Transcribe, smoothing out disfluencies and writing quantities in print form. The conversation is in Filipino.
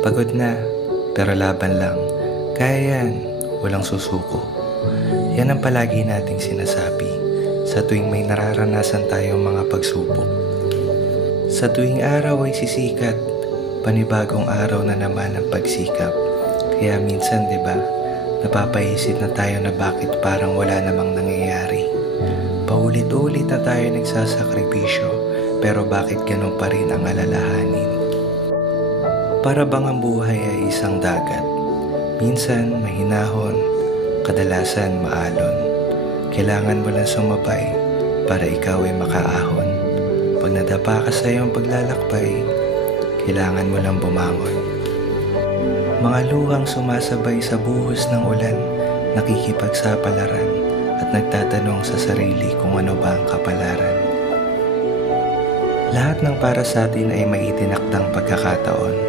Pagod na, pero laban lang. Kaya yan, walang susuko. Yan ang palagi nating sinasabi sa tuwing may nararanasan tayong mga pagsubok. Sa tuwing araw ay sisikat, panibagong araw na naman ang pagsikap. Kaya minsan, di ba, napapaisip na tayo na bakit parang wala namang nangyayari. Paulit-ulit na tayo nagsasakripisyo, pero bakit ganun pa rin ang alalahanin? Para bang ang buhay ay isang dagat? Minsan mahinahon, kadalasan maalon. Kailangan mo lang sumabay para ikaw ay makaahon. Pag nadapa ka sa iyong paglalakbay, kailangan mo lang bumangon. Mga luhang sumasabay sa buhos ng ulan, nakikipagsapalaran at nagtatanong sa sarili kung ano ba ang kapalaran. Lahat ng para sa atin ay may itinakdang pagkakataon.